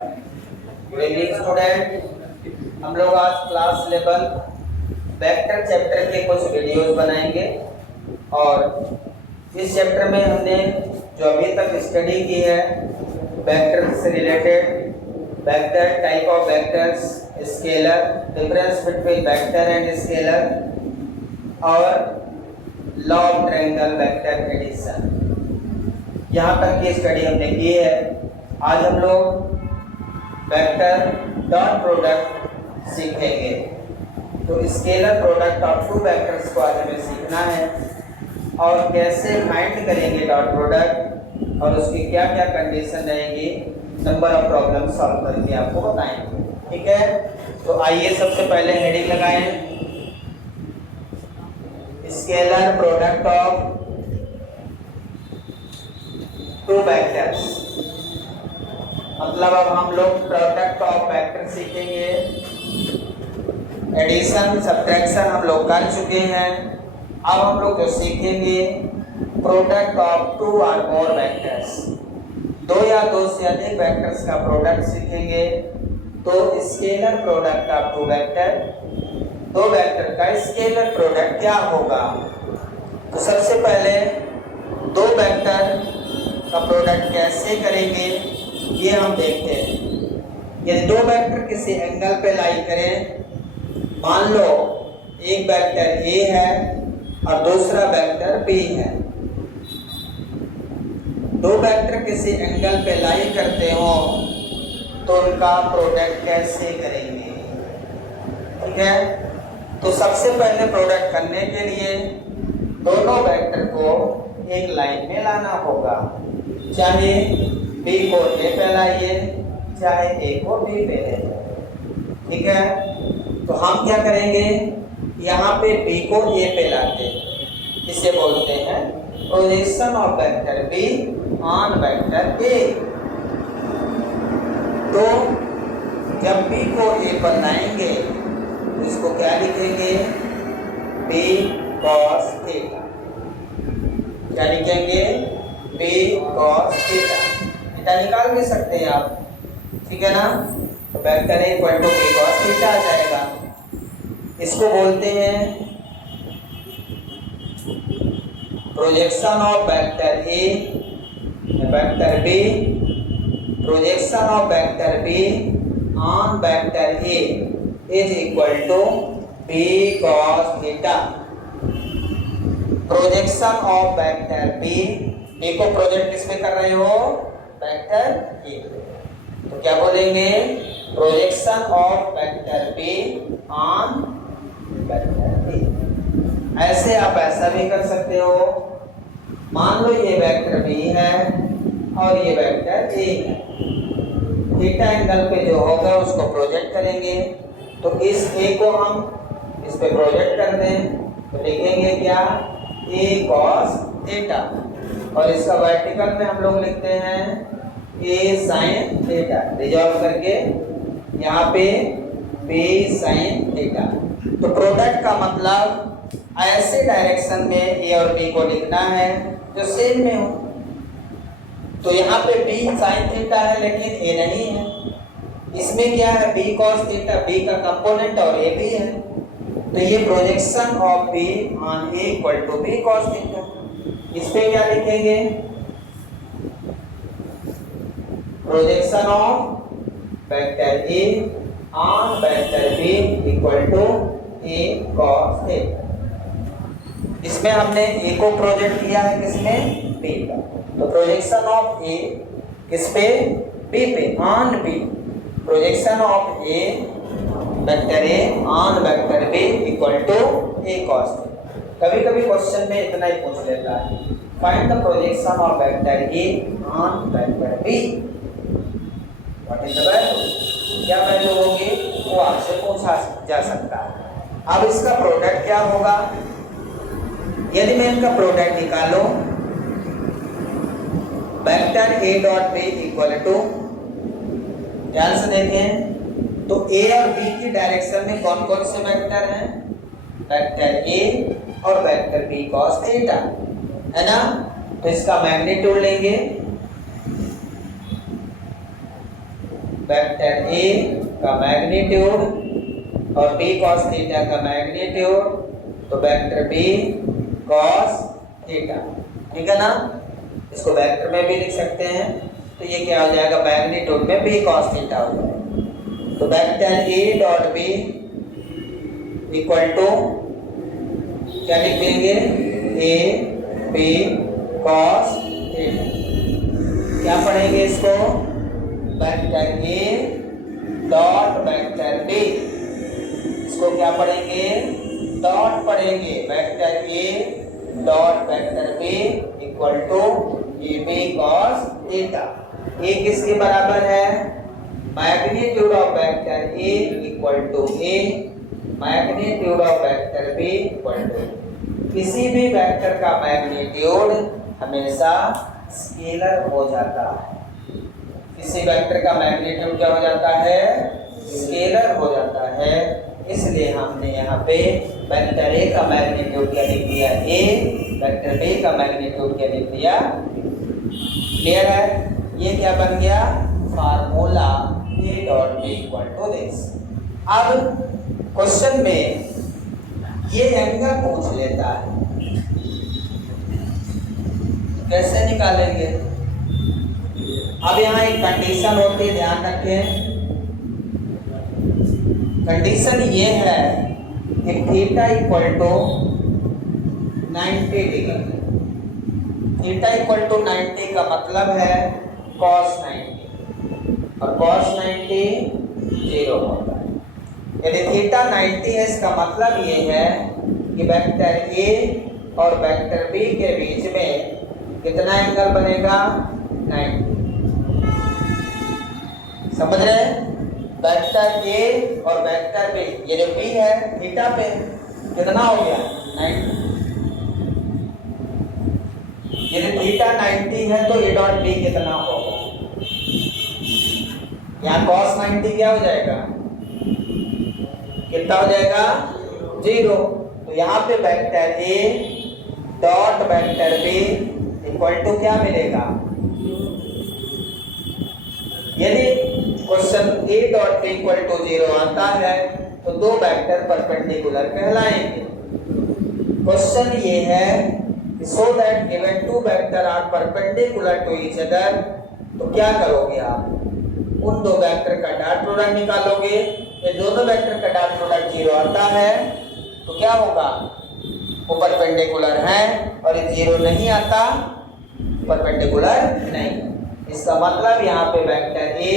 Good evening student. हम लोग आज क्लास 11 वेक्टर चैप्टर के कुछ वीडियोस बनाएंगे और इस चैप्टर में हमने जो अभी तक स्टडी की है वेक्टर से related, vector, type of vectors, scalar, difference between vector and scalar और law of triangle vector addition, यहाँ तक की स्टडी हमने की है। आज हम लोग वेक्टर डॉट प्रोडक्ट सीखेंगे। तो scalar product of two vectors को आज हमें सीखना है और कैसे फाइंड करेंगे डॉट प्रोडक्ट और उसकी क्या क्या कंडीशन रहेंगी, नंबर ऑफ प्रॉब्लम सॉल्व करके आपको बताएंगे। ठीक है, तो आइए सबसे पहले हेडिंग लगाएं, scalar product of two vectors. मतलब अब हम लोग प्रोडक्ट ऑफ वेक्टर सीखेंगे। एडिशन सब्ट्रैक्शन हम लोग कर चुके हैं। अब हम लोग जो सीखेंगे प्रोडक्ट ऑफ टू और मोर वेक्टर्स, दो या दो से अधिक वेक्टर्स का प्रोडक्ट सीखेंगे। तो scalar product of two vector, दो वेक्टर का स्केलर प्रोडक्ट क्या होगा। तो सबसे पहले दो वेक्टर का प्रोडक्ट कैसे करेंगे ये हम देखते हैं। यदि दो वेक्टर किसी एंगल पे लाई करें, मान लो एक वेक्टर ए है और दूसरा वेक्टर बी है, दो वेक्टर किसी एंगल पे लाई करते हो तो उनका प्रोडक्ट कैसे करेंगे। ठीक है, तो सबसे पहले प्रोडक्ट करने के लिए दोनों वेक्टर को एक लाइन में लाना होगा, चाहे बी को ए पे लाइए चाहे ए को बी पे ले जाइए। ठीक है, तो हम क्या करेंगे, यहाँ पे बी को ए पे लाते हैं, इसे बोलते हैं projection of vector B on vector A. तो जब बी को ए पर लाएंगे तो इसको क्या लिखेंगे, बी कॉस थीटा। क्या लिखेंगे, बी कॉस थीटा। थीटा निकाल भी सकते हैं आप, ठीक है ना। तो vector A equal to B cos theta आ जाएगा। इसको बोलते हैं projection of vector A vector B, projection of vector B on vector A is equal to B cos theta. Projection of vector B, B को project किसमें कर रहे हो, वेक्टर ए, तो क्या बोलेंगे, projection of vector B on vector B. ऐसे आप ऐसा भी कर सकते हो, मान लो ये वेक्टर बी है और ये वेक्टर ए है, थीटा एंगल पे जो होगा उसको प्रोजेक्ट करेंगे। तो इस ए को हम इस पे प्रोजेक्ट कर दें तो लिखेंगे क्या, ए कॉस थीटा, और इसका वर्टिकल में हम लोग लिखते हैं ए साइन थीटा, रिजॉल्व करके यहाँ पे बी साइन थीटा। तो प्रोडक्ट का मतलब ऐसे डायरेक्शन में ए और बी को लिखना है जो सेम में हो। तो यहाँ पे बी साइन थीटा है लेकिन ए नहीं है, इसमें क्या है, बी कॉस थीटा, बी का कंपोनेंट और ए भी है। तो ये projection of B on A equal to B cos theta. इस पे क्या लिखेंगे, projection of vector A on vector B equal to A cos theta. इसमें हमने ए को प्रोजेक्ट किया है किसमें, बी का, तो प्रोजेक्शन ऑफ ए किस पे, बी पे, on B, projection of A vector A on vector B equal to A cos theta. कभी कभी क्वेश्चन में इतना ही पूछ लेता है, find the projection of vector A on vector B, what is the value, क्या वैल्यू होगी वो आपसे पूछा जा सकता है। अब इसका प्रोडक्ट क्या होगा, यदि मैं इनका प्रोडक्ट निकालूं, vector A dot B equal to, ध्यान से देखें तो ए और बी की डायरेक्शन में कौन कौन से वेक्टर हैं, वेक्टर ए और वेक्टर बी कॉस थीटा, है ना। तो इसका मैग्नीट्यूड लेंगे वेक्टर ए का मैग्नीट्यूड और बी कॉस थीटा का मैग्नीट्यूड, तो वेक्टर बी कॉस थीटा, ठीक है ना। इसको वेक्टर में भी लिख सकते हैं, तो ये क्या हो जाएगा, मैग्नीट्यूड में बी कॉस थीटा हो जाएगा। तो vector A dot B equal to क्या लिख देंगे, ए बी कॉस थीटा। क्या पढ़ेंगे इसको, vector A dot vector B, इसको क्या पढ़ेंगे, डॉट पढ़ेंगे, vector A dot vector B equal to A B cos theta. A किसके बराबर है, magnitude of vector A equal to A magnitude of vector B equal to. किसी भी vector का मैग्नीट्यूड हमेशा स्केलर हो जाता है, किसी वेक्टर का मैग्नीट्यूड क्या हो जाता है, स्केलर हो जाता है। इसलिए हमने यहाँ पे वेक्टर ए का मैग्नीट्यूड क्या लिख दिया, ए, वेक्टर बी का मैग्नीट्यूड क्या लिख दिया। क्लियर है, ये क्या बन गया, formula A dot B equal to this. अब क्वेश्चन में ये एंगल पूछ लेता है, कैसे निकालेंगे। अब यहाँ एक कंडीशन होती है, ध्यान रखें। कंडीशन ये है कि theta equal to 90 degree, theta equal to 90 का मतलब है cos 90 और cos 90 0 होता है। यदि थीटा 90 है, इसका मतलब ये है कि वेक्टर ए और वेक्टर बी के बीच में कितना एंगल बनेगा, 90। समझ रहे, वेक्टर ए और वेक्टर बी, ये जो बी है थीटा पे कितना हो गया, 90। यदि थीटा 90 है तो ए डॉट बी कितना होगा, यहाँ cos 90 क्या हो जाएगा, कितना हो जाएगा, 0। तो यहाँ पे vector A dot vector B equal to क्या मिलेगा, यदि question A dot B equal to 0 आता है तो दो वेक्टर परपेंडिकुलर कहलाएंगे। क्वेश्चन ये है so that given two vector are perpendicular to each other, तो क्या करोगे आप, उन दो वेक्टर का डॉट प्रोडक्ट निकालोगे। ये दोनों वेक्टर का डॉट प्रोडक्ट 0 आता है तो क्या होगा, वो परपेंडिकुलर है, और ये 0 नहीं आता, परपेंडिकुलर नहीं। इसका मतलब यहाँ पे vector A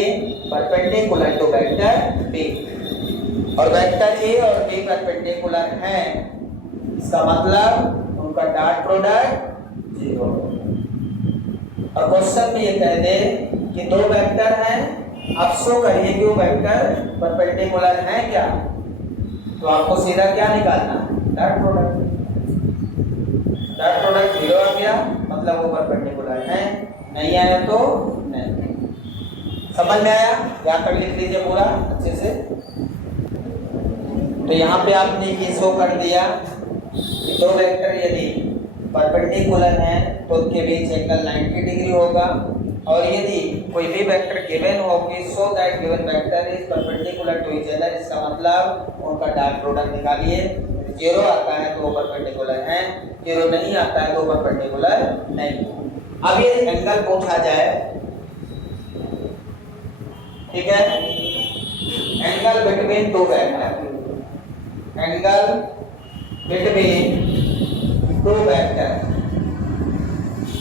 perpendicular to vector B, और वेक्टर ए और बी परपेंडिकुलर हैं, इसका मतलब उनका डॉट प्रोडक्ट 0। और क्वेश्चन में ये कह दे कि दो वेक्टर हैं, अब शो करिए कि वो वेक्टर परपेंडिकुलर हैं क्या, तो आपको सीधा क्या निकालना, डॉट प्रोडक्ट। डॉट प्रोडक्ट 0 आ गया, मतलब वो परपेंडिकुलर है, नहीं आया तो नहीं। समझ में आया, यहाँ तक लिख लीजिए पूरा अच्छे से। तो यहाँ पे आपने ये शो कर दिया कि दो वेक्टर यदि परपेंडिकुलर हैं तो उनके बीच एंगल 90 डिग्री होगा, और यदि कोई भी वेक्टर गिवन हो कि so that given vector is perpendicular to each other, इसका मतलब उनका डॉट प्रोडक्ट निकालिए। 0 आता है तो वो परपेंडिकुलर हैं, 0 नहीं आता है तो परपेंडिकुलर नहीं। अब ये एंगल पूछा जाए, ठीक है, angle between two vector, angle between two vector,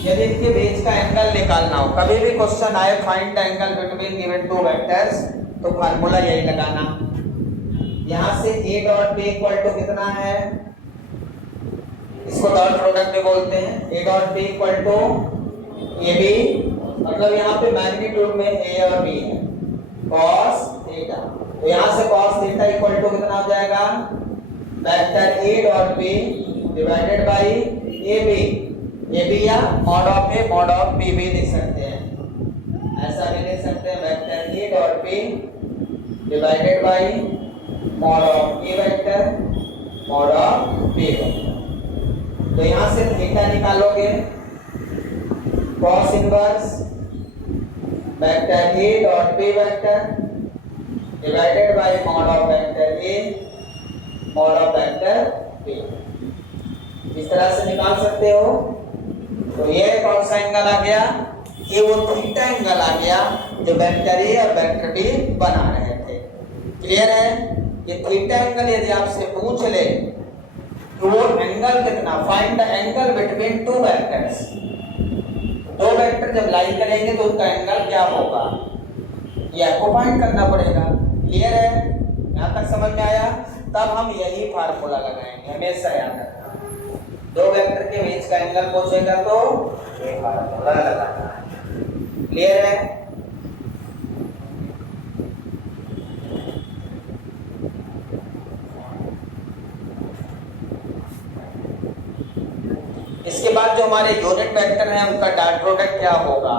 यदि इनके बीच का एंगल निकालना हो, कभी भी क्वेश्चन आए find the angle between given two vectors, तो फार्मूला यही लगाना। यहां से A dot B equal to कितना है, इसको डॉट प्रोडक्ट में बोलते हैं, A dot B equal to A B, मतलब यहाँ पे मैग्नीट्यूड में ए और बी है, cos थीटा, तो यहाँ से cos थीटा इक्वल टू कितना हो जाएगा, vector A dot B divided by A B या mod of A mod of B भी लिख सकते हैं, ऐसा भी लिख सकते हैं, vector A dot B divided by mod of A vector mod of B vector. तो यहाँ से थीटा निकालोगे, cos inverse vector A dot B vector divided by mod of vector A mod of vector B. इस तरह से निकाल सकते हो। तो ये कौन सा एंगल आ गया? ये वो थीटा एंगल आ गया जो वेक्टर ए और वेक्टर बी बना रहे थे। क्लियर है? ये थीटा एंगल यदि आपसे पूछ ले तो वो एंगल कितना, find the angle between two vectors, दो वेक्टर जब लाई करेंगे तो उनका एंगल क्या होगा, ये आपको फाइंड करना पड़ेगा। क्लियर है? यहाँ तक समझ में आया? तब हम यही फार्मूला लगाएंगे, हमेशा याद रखना। दो वेक्टर के बीच का एंगल पूछेगा तो ये फार्मूला लगाना है। क्लियर है? इसके बाद जो हमारे यूनिट वेक्टर हैं उनका डॉट प्रोडक्ट क्या होगा?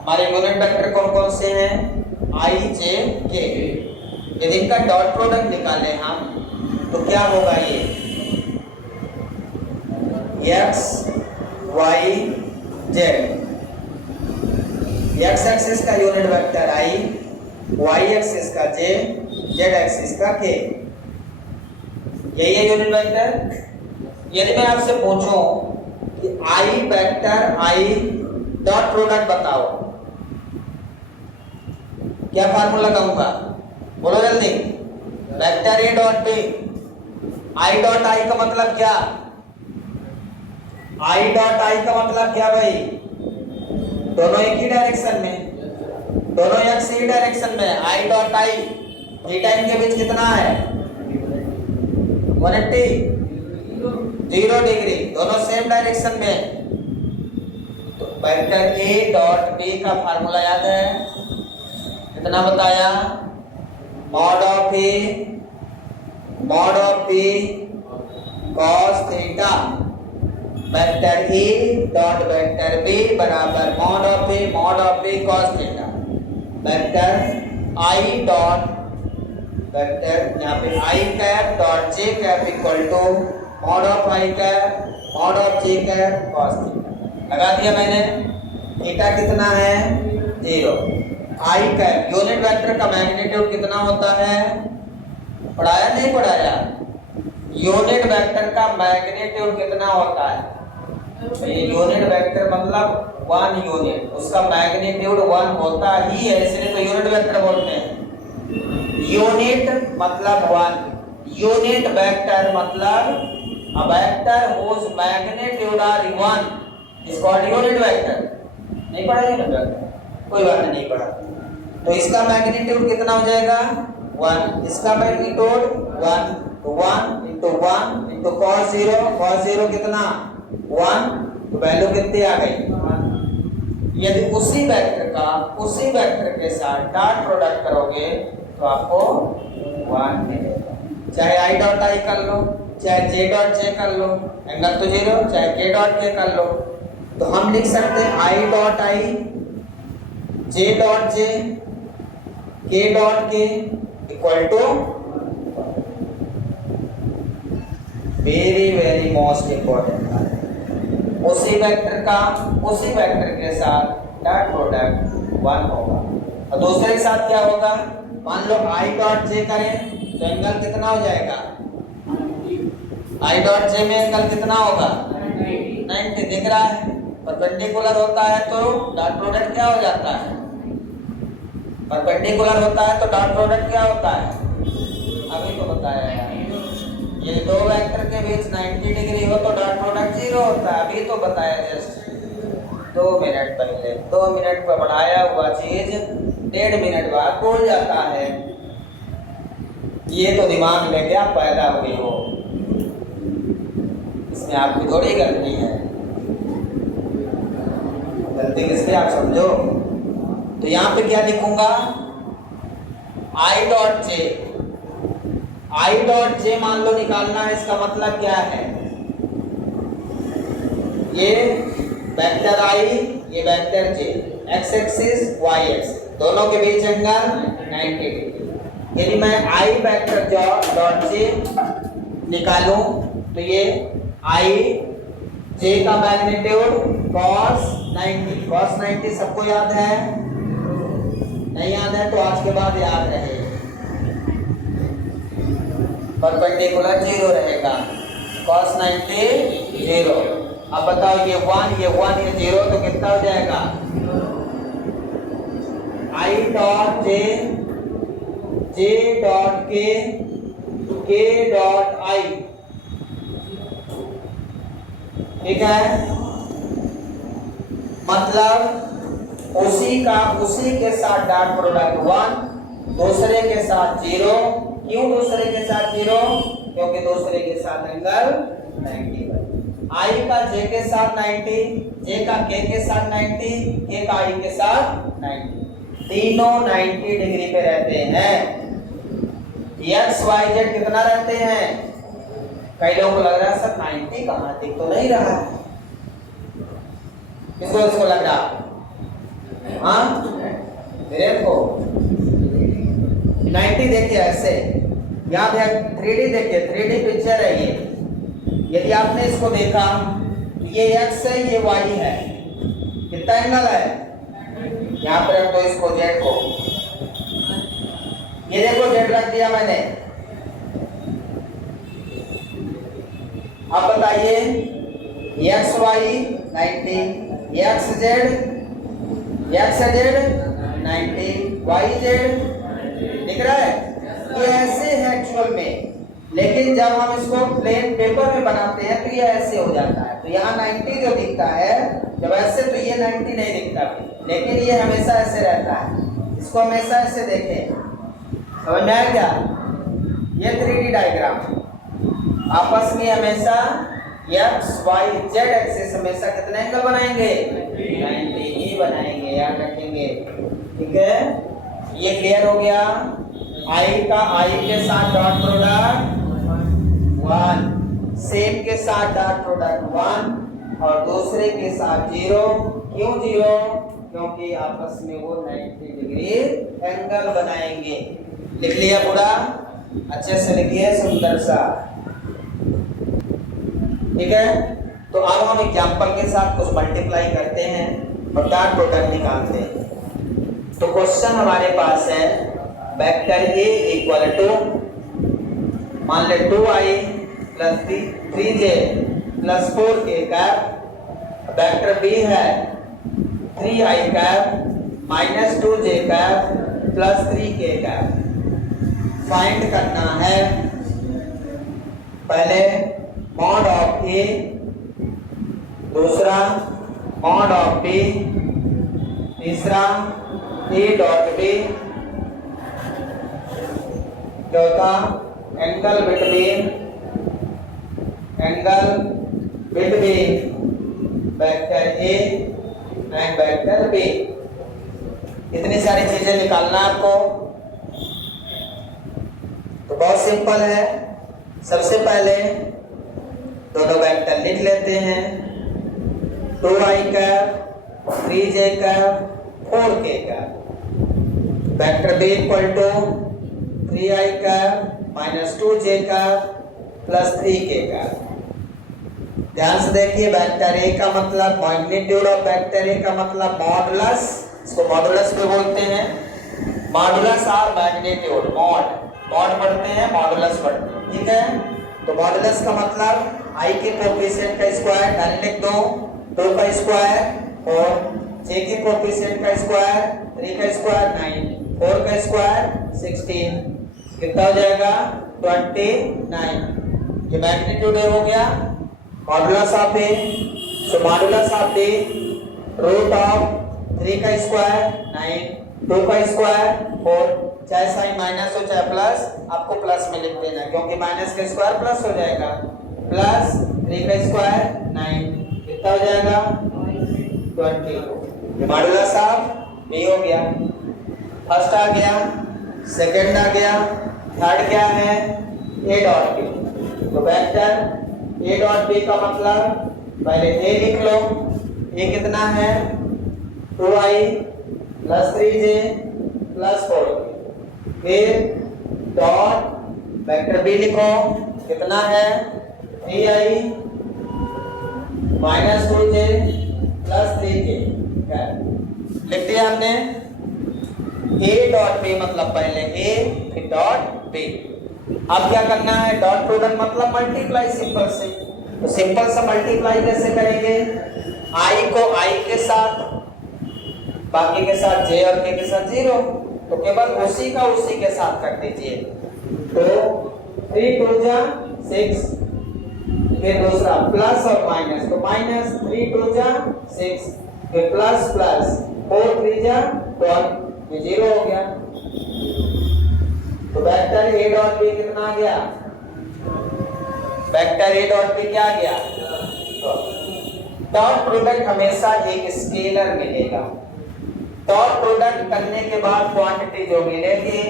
हमारे यूनिट वेक्टर कौन कौन से हैं? आई जे के। यदि इनका डॉट प्रोडक्ट निकालें हम तो क्या होगा? ये X Y Z, X axis का unit vector I, Y axis का जे, जेड एक्सिस का के, यही है यूनिट वेक्टर। यदि मैं आपसे पूछूं कि I vector I dot product बताओ, क्या फार्मूला लगाऊंगा? बोलो जल्दी। Vector A dot B, I dot I का मतलब क्या? आई डॉट आई का मतलब क्या भाई? दोनों एक ही डायरेक्शन में, दोनों एक्स ही डायरेक्शन में। आई डॉट आई, थीटा इनके बीच कितना है? 180, 0 डिग्री, दोनों सेम डायरेक्शन में। तो वेक्टर ए डॉट बी का फार्मूला याद है? कितना बताया? Mod of A mod of B cos theta, vector A dot vector B बराबर mod of A mod of B cos theta. Vector I dot vector यहाँ पे I cap dot J cap equal to mod of I cap mod of J cap cos theta. लगा दिया मैंने। Theta कितना है? 0। I cap unit vector का magnitude कितना होता है? पढ़ाया नहीं पढ़ाया? यूनिट वेक्टर का मैग्नीट्यूड कितना होता है? ये यूनिट वेक्टर मतलब 1 यूनिट, उसका मैग्नीट्यूड 1 होता ही है, इसलिए तो यूनिट वेक्टर बोलते हैं। यूनिट मतलब 1, यूनिट वेक्टर मतलब a vector whose magnitude are 1 is called unit vector। नहीं पढ़ा यूनिट वेक्टर? कोई बात नहीं पढ़ा। तो इसका मैग्नीट्यूड कितना हो जाएगा? 1, इसका मैग्नीट्यूड 1, तो 1 into 1 into cos 0, cos 0 कितना? 1, तो वैल्यू कितनी आ गई? यदि उसी वेक्टर के साथ डॉट प्रोडक्ट करोगे तो आपको 1 मिलेगा। चाहे आई डॉट आई कर लो, चाहे जे डॉट जे कर लो, एंगल तो 0, चाहे के डॉट के कर लो। तो हम लिख सकते हैं आई dot I, J dot J, K dot K equal to very very most important, उसी वेक्टर के साथ डॉट प्रोडक्ट 1 होगा। और दूसरे के साथ क्या होगा? मान लो आई डॉट जे करें तो एंगल कितना हो जाएगा? आई डॉट जे में एंगल कितना होगा? 90 दिख रहा है। परपेंडिकुलर होता है तो डॉट प्रोडक्ट क्या हो जाता है? परपेंडिकुलर होता है तो डॉट प्रोडक्ट क्या होता है? अभी तो बताया यार, ये दो वेक्टर के बीच 90 डिग्री हो तो डॉट प्रोडक्ट 0 होता है। अभी तो बताया जस्ट 2 मिनट पहले। 2 मिनट पर बढ़ाया हुआ चीज 1.5 मिनट बाद भूल जाता है। ये तो दिमाग लेके आप पैदा हुए हो, इसमें आपकी थोड़ी गलती है। गलती किसकी आप समझो। तो यहाँ पे क्या लिखूंगा? I dot J, I dot J मान लो निकालना है, इसका मतलब क्या है? ये वेक्टर आई, ये वेक्टर जे, एक्स एक्सिस वाई एक्सिस, दोनों के बीच एंगल 90 डिग्री। यदि मैं आई वेक्टर डॉट जे निकालूं तो ये आई जे का मैग्नीट्यूड cos 90, cos 90 सबको याद है? नहीं याद है तो आज के बाद याद रहे। परपेंडिकुलर 0 रहेगा, cos 90 0। अब बताओ ये 1 ये 0 तो कितना हो जाएगा? I dot j dot k dot i, ठीक है। मतलब उसी के साथ डॉट प्रोडक्ट 1, दूसरे के साथ 0। क्यों दूसरे के साथ 0? क्योंकि दूसरे के साथ एंगल 90 है। I का j के साथ 90, j का k के साथ 90, k का i के साथ 90, तीनों 90 डिग्री पे रहते हैं। x y z कितना रहते हैं? कई लोगों को लग रहा है सर 90 कहाँ, दिख तो नहीं रहा है। किसको इसको लग रहा? हाँ मेरे को 90 देखिए ऐसे, यहाँ पे 3D देखिए, 3D पिक्चर है ये। यदि आपने इसको देखा तो ये x है ये y है, कितना एंगल है? यहाँ पर रख दो इसको z को, ये देखो z रख दिया मैंने। अब बताइए x y 90, x z 90, y z दिख रहा है? ये ऐसे है एक्चुअल में, लेकिन जब हम इसको प्लेन पेपर में बनाते हैं तो ये ऐसे हो जाता है। तो यहाँ 90 जो दिखता है जब ऐसे, तो ये 90 नहीं दिखता, लेकिन ये हमेशा ऐसे रहता है। इसको हमेशा ऐसे देखें, समझ में आया क्या? ये 3D डायग्राम आपस में हमेशा x y z एक्सिस हमेशा कितने एंगल बनाएंगे? 90 ही बनाएंगे, याद रखेंगे, ठीक है। ये क्लियर हो गया। I का I के साथ डॉट प्रोडक्ट 1, सेम के साथ डॉट प्रोडक्ट 1 और दूसरे के साथ 0। क्यों 0? क्योंकि आपस में वो 90 डिग्री एंगल बनाएंगे। लिख लिया पूरा? अच्छे से लिखिए, सुंदर सा, ठीक है। तो अब हम एग्जाम्पल के साथ कुछ मल्टीप्लाई करते हैं और डॉट प्रोडक्ट निकालते हैं। तो क्वेश्चन हमारे पास है वेक्टर A इक्वल टू, मान ले 2i plus 3j plus 4k cap, vector B है 3i cap minus 2j cap plus 3k cap. Find करना है पहले मॉड ऑफ A, दूसरा मॉड ऑफ B, तीसरा A डॉट B, चौथा angle between vector A and vector B। इतनी सारी चीजें निकालना आपको, तो बहुत सिंपल है। सबसे पहले दोनों वेक्टर लिख लेते हैं, 2i cap 3j cap 4k cap. Vector B equal to 3i cap minus 2j cap plus 3k cap. ध्यान से देखिए, वेक्टर A का मतलब मैग्नीट्यूड ऑफ वेक्टर A का मतलब मॉडुलस, इसको मॉडुलस भी बोलते हैं। मॉडुलस और मैग्नीट्यूड, मॉड पढ़ते हैं, मॉडुलस पढ़ते हैं, ठीक है। तो मॉडुलस का मतलब i के कोएफिशिएंट का स्क्वायर, डायरेक्ट लिख दो, 2 का स्क्वायर और j के कोएफिशिएंट का स्क्वायर, 3 का स्क्वायर 9, 4 का स्क्वायर 16, कितना हो जाएगा? 29। ये मैग्नीट्यूड हो गया। Modulus of A, so modulus of A root of 3 का स्क्वायर 9, 2 का स्क्वायर 4, चाहे साइन माइनस हो चाहे प्लस, आपको प्लस में लिख देना क्योंकि माइनस का स्क्वायर प्लस हो जाएगा, प्लस 3 का स्क्वायर 9, कितना हो जाएगा? 22। मॉडुलस ऑफ B हो गया। फर्स्ट आ गया, सेकंड आ गया, थर्ड क्या है? A dot B। तो वेक्टर A डॉट B का मतलब पहले A लिख लो, A कितना है? 2i plus 3j plus 4k। फिर डॉट वेक्टर B लिखो, कितना है? 3i minus 2j plus 3k। लिख दिया हमने। ए डॉट बी मतलब पहले ए फिर डॉट बी। अब क्या करना है, डॉट प्रोडक्ट मतलब मल्टीप्लाई सिंपल से। तो सिंपल से मल्टीप्लाई कैसे करेंगे, आई को आई के साथ, बाकी के साथ जे और के साथ जीरो, तो केवल उसी का उसी के साथ कर दीजिए। तो 3 2 जा 6, फिर दूसरा प्लस और माइनस, तो माइनस 3 2 जा 6, फिर प्लस प्लस 4 3 जा 12, ये जीरो हो गया। तो वेक्टर ए डॉट बी कितना आ गया, वेक्टर ए डॉट बी क्या आ गया, डॉट प्रोडक्ट हमेशा एक स्केलर मिलेगा। डॉट प्रोडक्ट करने के बाद क्वांटिटी जो मिलेगी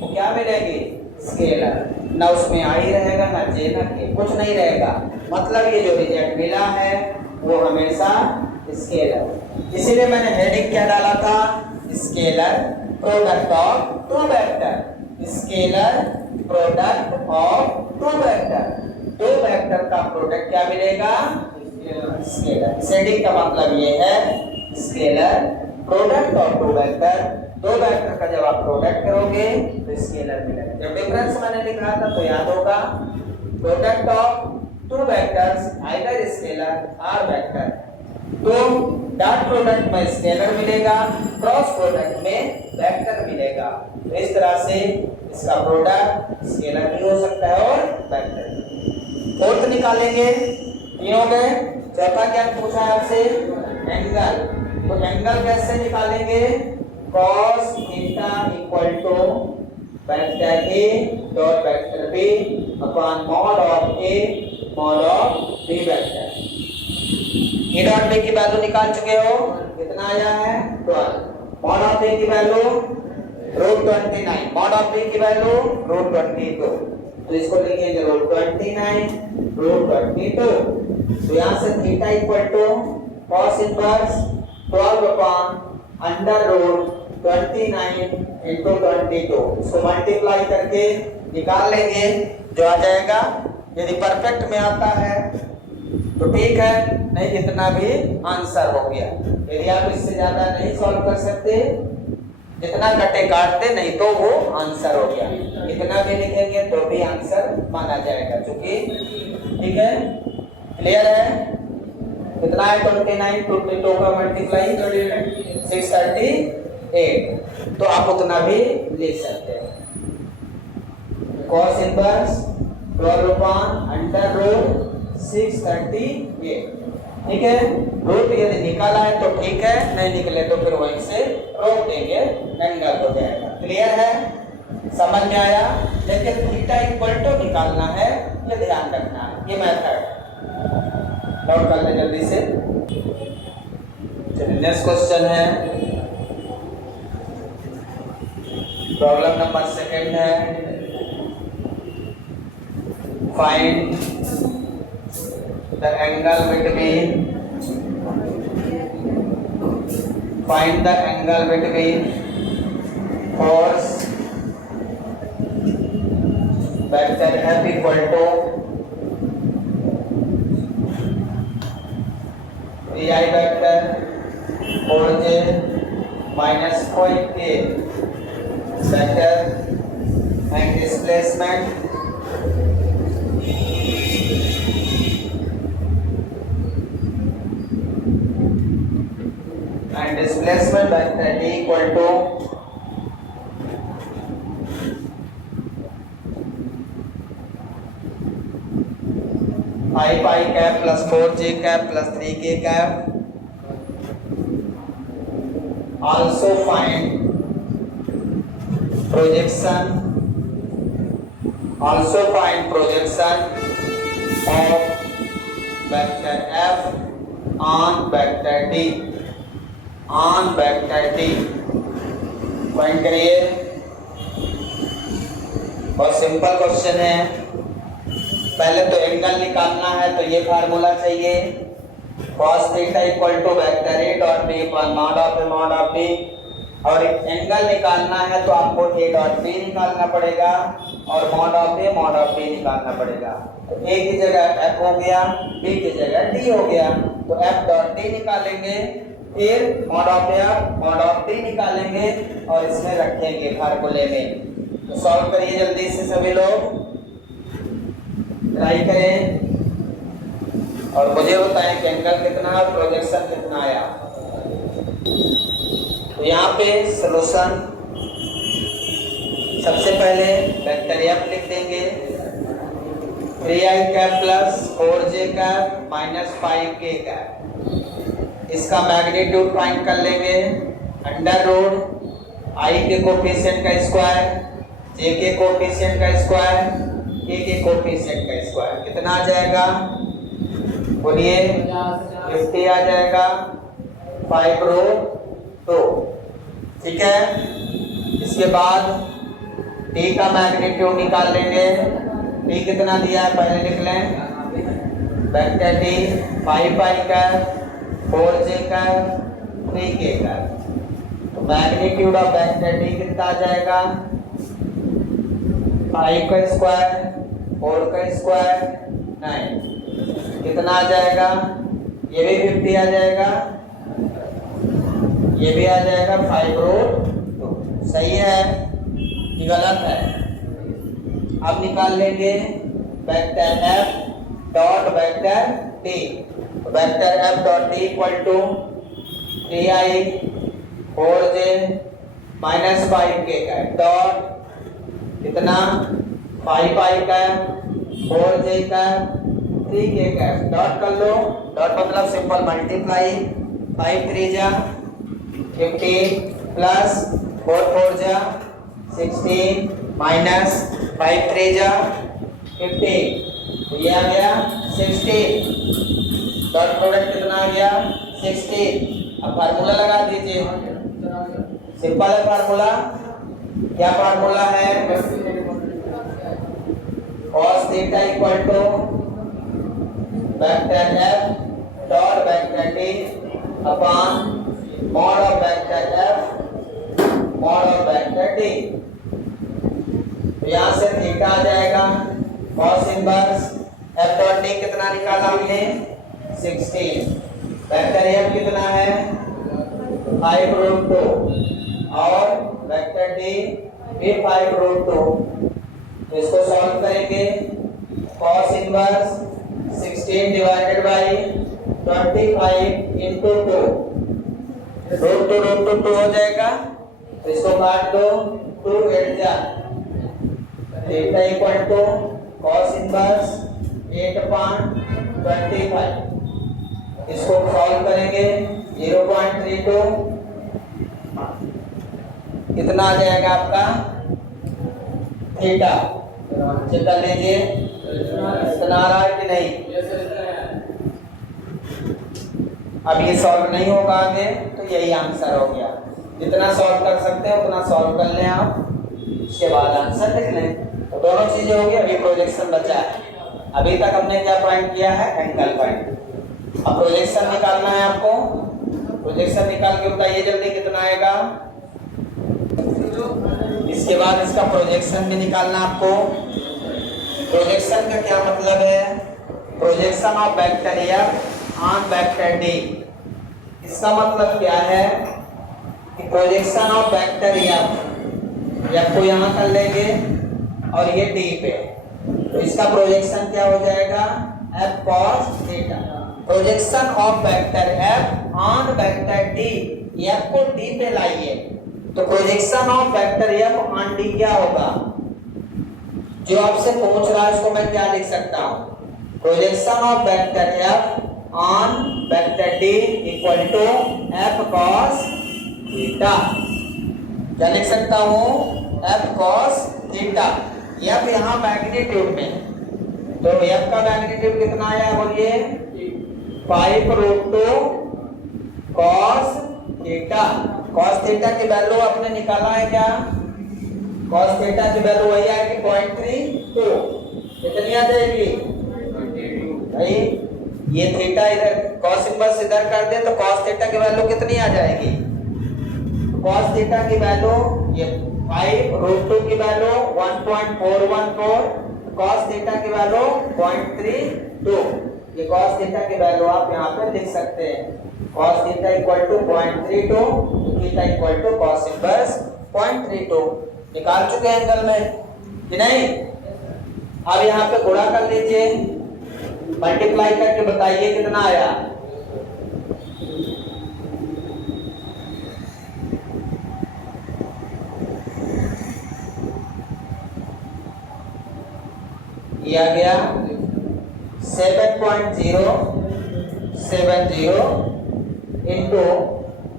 वो क्या मिलेगी, स्केलर। ना उसमें आई रहेगा ना जे ना के, कुछ नहीं रहेगा। मतलब ये जो रिजल्ट मिला है वो हमेशा स्केलर। इसीलिए मैंने हेडिंग क्या डाला था, scalar product of two vector. Scalar product of two vector, दो वेक्टर का प्रोडक्ट क्या मिलेगा, स्केलर। हेडिंग का मतलब ये है scalar product of two vector, दो वेक्टर का जब आप प्रोडक्ट करोगे तो स्केलर मिलेगा। जब डिफरेंस मैंने लिखा था तो याद होगा, product of two vectors either scalar और वेक्टर। तो डॉट प्रोडक्ट में स्केलर मिलेगा, क्रॉस प्रोडक्ट में वेक्टर मिलेगा। तो इस तरह से इसका प्रोडक्ट स्केलर भी हो सकता है और वेक्टर भी। फोर्थ निकालेंगे, तीनों में। चौथा क्या पूछा है आपसे, एंगल। तो एंगल कैसे निकालेंगे, cos theta equal to vector A dot vector B upon mod of A mod of B vector. A dot B की वैल्यू निकाल चुके हो, कितना आया है 12। मॉड ऑफ ए की वैल्यू √29, मॉड ऑफ बी की वैल्यू √22। तो इसको लिखेंगे √29 √22। तो यहाँ से theta equal to cos inverse 12 upon under root 29 into 22, इसको मल्टीप्लाई करके निकाल लेंगे जो आ जाएगा। यदि परफेक्ट में आता है तो ठीक है, नहीं इतना भी आंसर हो गया। यदि आप इससे ज्यादा नहीं सॉल्व कर सकते, जितना कटे काट दे, नहीं तो वो आंसर हो गया। इतना भी लिखेंगे तो भी आंसर माना जाएगा, क्योंकि ठीक है, क्लियर है। कितना है 29 22 का मल्टीप्लाई 638, तो आप उतना भी ले सकते हैं। cos inverse 12 upon under root 638, ठीक है। रूट यदि निकाला है तो ठीक है, नहीं निकले तो फिर वहीं से रोक देंगे, एंगल हो जाएगा। क्लियर है, समझ में आया। लेकिन थीटा इक्वल टू निकालना है, ये ध्यान रखना है, ये मेथड नोट कर ले जल्दी से। चलिए नेक्स्ट क्वेश्चन है, प्रॉब्लम नंबर 2 है, find the angle between force vector F equal to I vector 4j minus 0.8 vector and displacement vector D equal to I pi cap plus 4j cap plus 3k cap. Also find projection of vector F on vector D find करिए। और simple question है, पहले तो angle निकालना है, तो ये formula चाहिए, cos theta equal to vector A dot B upon mod of A mod of B. और एंगल निकालना है तो आपको ए डॉट बी निकालना पड़ेगा और mod of A mod of B निकालना पड़ेगा। तो ए की जगह एफ हो गया, बी की जगह डी हो गया, तो एफ डॉट डी निकालेंगे। फिर मॉड ऑफ टी निकालेंगे और इसमें रखेंगे फार्मूले में। तो सॉल्व करिए जल्दी से सभी लोग, ट्राई करें और मुझे बताएं कि एंगल कितना और प्रोजेक्शन कितना आया। तो यहाँ पे सॉल्यूशन सबसे पहले वेक्टर एफ लिख देंगे, 3i cap plus 4j cap minus 5k cap. इसका मैग्नीट्यूड फाइंड कर लेंगे, अंडर रूट i के कोफिशिएंट का स्क्वायर, j के कोफिशिएंट का स्क्वायर, k के कोफिशिएंट का स्क्वायर। कितना आ जाएगा बोलिए? 50 आ जाएगा, 5 रूट 2। ठीक है, इसके बाद t का मैग्नीट्यूड निकाल लेंगे। t कितना दिया है पहले लिख लें, वेक्टर t 5i का 4j का 3k का। तो मैग्नीट्यूड ऑफ वेक्टर t कितना आ जाएगा, 5 का स्क्वायर 4 का स्क्वायर 9। कितना आ जाएगा? ये भी 50 आ जाएगा, ये भी आ जाएगा 5 रूट 2। सही है कि गलत है? अब निकाल लेंगे vector f dot vector t। Vector f dot t equal to 3i 4j minus 5k का डॉट कितना 5i का 4j का 3k का डॉट कर लो। डॉट मतलब सिंपल मल्टीप्लाई, 5 3 जा 50 प्लस 4 4 जा 16 माइनस 5 3 जा 50। तो ये आ गया 16, डॉट प्रोडक्ट कितना आ गया 16। अब फार्मूला लगा दीजिए, सिंपल है फार्मूला। क्या फार्मूला है? cos theta equal to vector f dot vector t upon mod of vector f mod of vector t। तो यहाँ से थीटा आ जाएगा cos inverse f dot t कितना निकाला हमने 16। वेक्टर f कितना है 5 रूट 2 और वेक्टर t भी 5 रूट 2। तो इसको सॉल्व करेंगे, cos inverse 16 divided by 25 into 2, root 2 हो जाएगा। तो इसको काट दो, 2 8 जा theta equal to cos inverse 8/25। इसको सॉल्व करेंगे 0.32। कितना आ जाएगा आपका थीटा? चेक कर लीजिए इतना आ रहा है कि नहीं। अब ये सॉल्व नहीं होगा आगे, तो यही आंसर हो गया। जितना सॉल्व कर सकते हैं उतना सॉल्व कर लें आप, उसके बाद आंसर लिख लें। तो दोनों चीजें हो गई, अभी प्रोजेक्शन बचा है। अभी तक हमने क्या फाइंड किया है? Angle find. अब प्रोजेक्शन निकालना है आपको। प्रोजेक्शन निकाल के बताइए जल्दी कितना आएगा। इसके बाद इसका प्रोजेक्शन भी निकालना आपको। प्रोजेक्शन का क्या मतलब है? Projection of vector f on vector d। इसका मतलब क्या है कि प्रोजेक्शन ऑफ वेक्टर f को यहाँ कर लेंगे और ये d पे, तो इसका प्रोजेक्शन क्या हो जाएगा f cos theta. Projection of vector f on vector d, f को d पे लाइए तो projection of vector f on d क्या होगा? जो आपसे पूछ रहा है उसको मैं क्या लिख सकता हूँ? Projection of vector f on vector d equal to f cos theta. क्या लिख सकता हूँ? f cos theta. f यहाँ मैग्नीट्यूड में, तो f का मैग्नीट्यूड कितना आया बोलिए? 5 root 2 cos theta. cos theta की वैल्यू आपने निकाला है क्या? cos थीटा की वैल्यू वही आएगी 0.32। कितनी आ जाएगी भाई? ये थीटा इधर cos इनवर्स इधर कर दे तो cos थीटा की वैल्यू कितनी आ जाएगी? cos थीटा की वैल्यू ये 5 रूट 2 की वैल्यू 1.414, cos थीटा की वैल्यू 0.32। ये cos थीटा की वैल्यू आप यहाँ पे लिख सकते हैं, cos theta equal to 0.32, theta equal to cos inverse 0.32। निकाल चुके हैं एंगल में कि नहीं? अब यहाँ पे गुणा कर लीजिए, मल्टीप्लाई करके बताइए कितना आया। ये आ गया 7.070 इंटू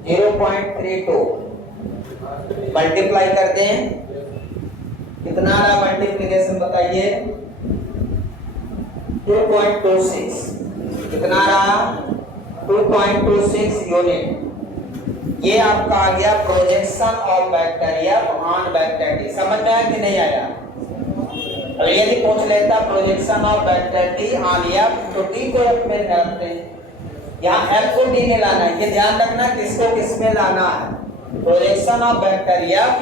0.32, मल्टीप्लाई कर दें कितना आ रहा मल्टीप्लीकेशन बताइए, 2.26, कितना रहा 2.26 यूनिट। ये आपका आ गया projection of vector F on vector D. समझ में आया कि नहीं आया? अब यदि पूछ लेता projection of vector D on F, तो डी को एफ में रखते हैं, यहाँ एफ को डी में लाना है। ये ध्यान रखना किसको किस में लाना है, projection of vector F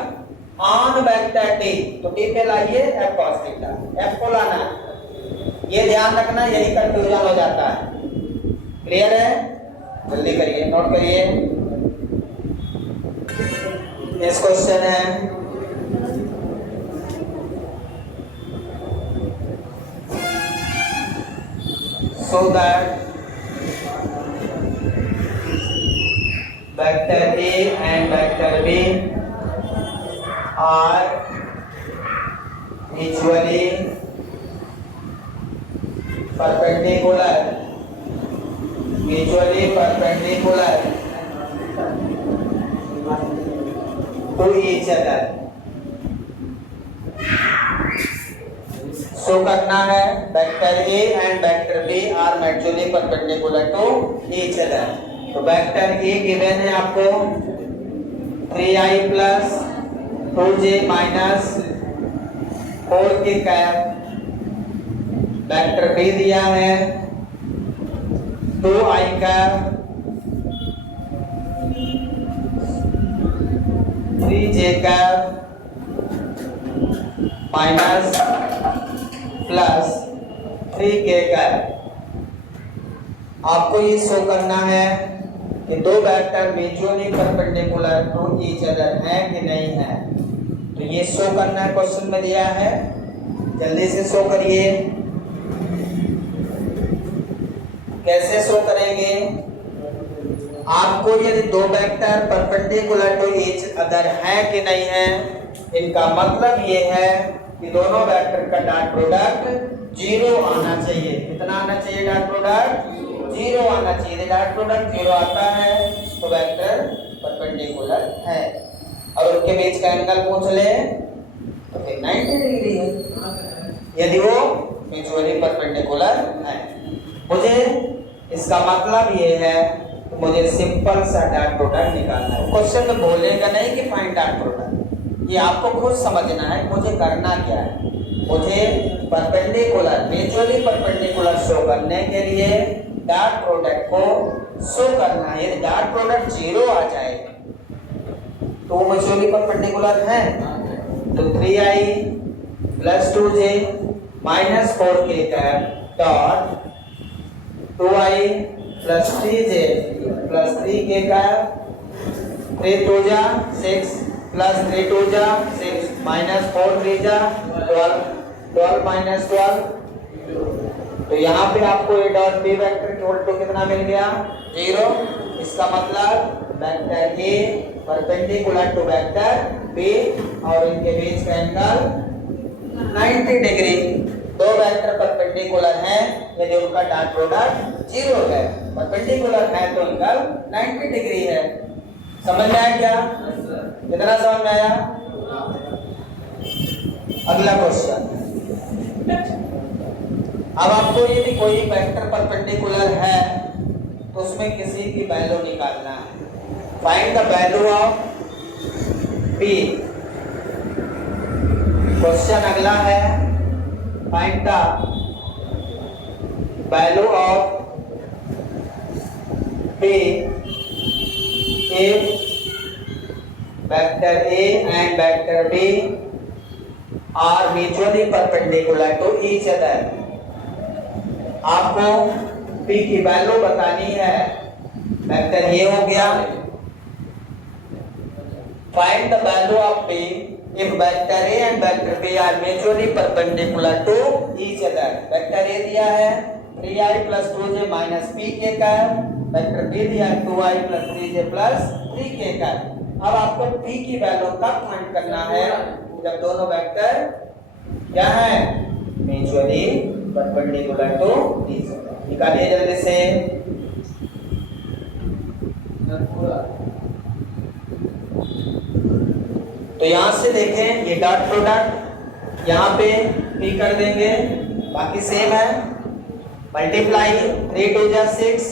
on vector D, तो डी पे लाइए एफ कॉस थीटा, एफ को लाना है। ये ध्यान रखना, यही कंफ्यूजन हो जाता है। क्लियर है? जल्दी करिए, नोट करिए। नेक्स्ट क्वेश्चन है so that vector A and vector B are mutually perpendicular to each other। Show करना है vector A and vector B are mutually perpendicular to each other. तो वेक्टर ए गिवन है आपको 3i plus 2j minus 4k cap, vector B दिया है 2i cap 3j cap minus plus 3k cap. आपको ये show करना है कि दो vector mutually perpendicular to each other हैं कि नहीं है। तो ये शो करना है, क्वेश्चन में दिया है, जल्दी से शो करिए। कैसे शो करेंगे? आपको यदि दो vector perpendicular to each other हैं कि नहीं है, इनका मतलब ये है कि दोनों वेक्टर का डॉट प्रोडक्ट 0 आना चाहिए। कितना आना चाहिए? डॉट प्रोडक्ट 0 आना चाहिए। डॉट प्रोडक्ट 0 आता है तो वेक्टर परपेंडिकुलर है। और उनके बीच का एंगल पूछ ले तो फिर 90 डिग्री है, यदि वो म्यूचुअली परपेंडिकुलर है। मुझे इसका मतलब ये है तो मुझे सिंपल सा डॉट प्रोडक्ट निकालना है। क्वेश्चन में बोलेगा नहीं कि फाइंड डॉट प्रोडक्ट, ये आपको खुद समझना है मुझे करना क्या है। मुझे परपेंडिकुलर म्यूचुअली परपेंडिकुलर शो करने के लिए डॉट प्रोडक्ट को शो करना है। यदि डॉट प्रोडक्ट 0 आ जाए तो वो म्यूचुअली परपेंडिकुलर है। तो 3i plus 2j minus 4k cap dot 2i plus 3j plus 3k cap 3 2 जा 6 प्लस 3 2 जा 6 माइनस 4 3 जा 12 माइनस 12। तो यहाँ पे आपको A dot B vector equal to कितना मिल गया? 0। इसका मतलब vector A perpendicular to vector B और इनके बीच का एंगल 90 डिग्री। दो वेक्टर परपेंडिकुलर हैं, यदि उनका डॉट प्रोडक्ट 0 है, परपेंडिकुलर है तो एंगल 90 डिग्री है। समझ में आया क्या? कितना समझ में आया? अगला क्वेश्चन। अब आपको यदि कोई वेक्टर परपेंडिकुलर है तो उसमें किसी की वैल्यू निकालना है। Find the value of P. Question अगला है, find the value of P if vector A and vector B are mutually perpendicular to each other। आपको P की वैल्यू बतानी है। वेक्टर ये हो गया। Find the value of P if vector A and vector B are mutually perpendicular to each other. Vector A दिया है 3i plus 2j minus pk का, वेक्टर B दिया है 2i plus 3j plus 3k का। अब आपको P की value कब फाइंड करना है? जब दोनों वेक्टर क्या है? Mutually perpendicular to each other. निकालिए जल्दी से। तो यहां से देखें ये डॉट प्रोडक्ट यहाँ पे P कर देंगे, बाकी सेम है। मल्टीप्लाई 3 2 जा 6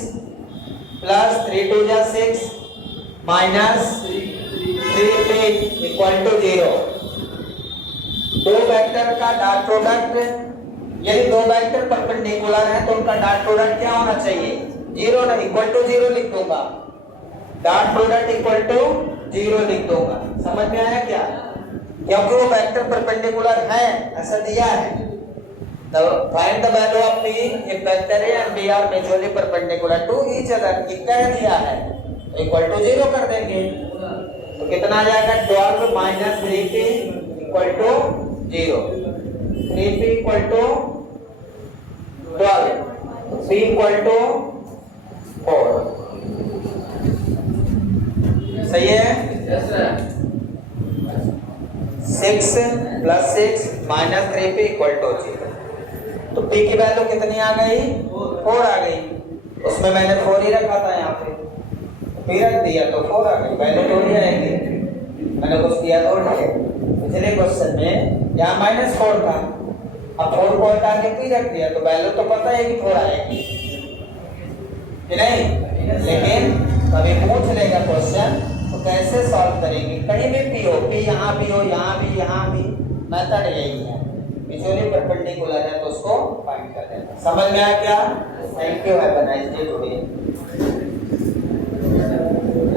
प्लस 3 2 जा 6 माइनस 3p इक्वल टू 0। दो वेक्टर का डॉट प्रोडक्ट, यदि दो वेक्टर परपेंडिकुलर है तो उनका डॉट प्रोडक्ट क्या होना चाहिए? 0 ना, इक्वल टू 0 लिख दूंगा। डॉट प्रोडक्ट इक्वल टू 0 लिख दूंगा। समझ में आया क्या? क्योंकि वो वेक्टर परपेंडिकुलर है, ऐसा दिया है। तो find the value of P if vector A and B are mutually perpendicular to each other। ये कह दिया है तो इक्वल टू 0 कर देंगे। तो कितना आ जाएगा? 12 minus 3p equal to 0। 3p equal to 12, p equal to 4। सही है? 6 plus 6 minus 3p equal to 0। तो p की वैल्यू कितनी आ गई? 4 आ गई। उसमें मैंने 4 ही रखा था, यहाँ पे p रख दिया तो 4 आ गई। वैल्यू थोड़ी आएगी, मैंने कुछ किया थोड़ी है। पिछले क्वेश्चन में यहाँ -4 था, अब 4 को हटा के p रख दिया तो वैल्यू तो पता है कि 4 आएगी कि नहीं। लेकिन कभी पूछ लेगा क्वेश्चन तो कैसे सॉल्व करेंगे? कहीं भी p हो, p यहाँ भी हो, यहाँ भी, मेथड यही है। म्यूचुअली परपेंडिकुलर है तो उसको फाइंड कर लेना। समझ में आया क्या? Thank you, have a nice day today.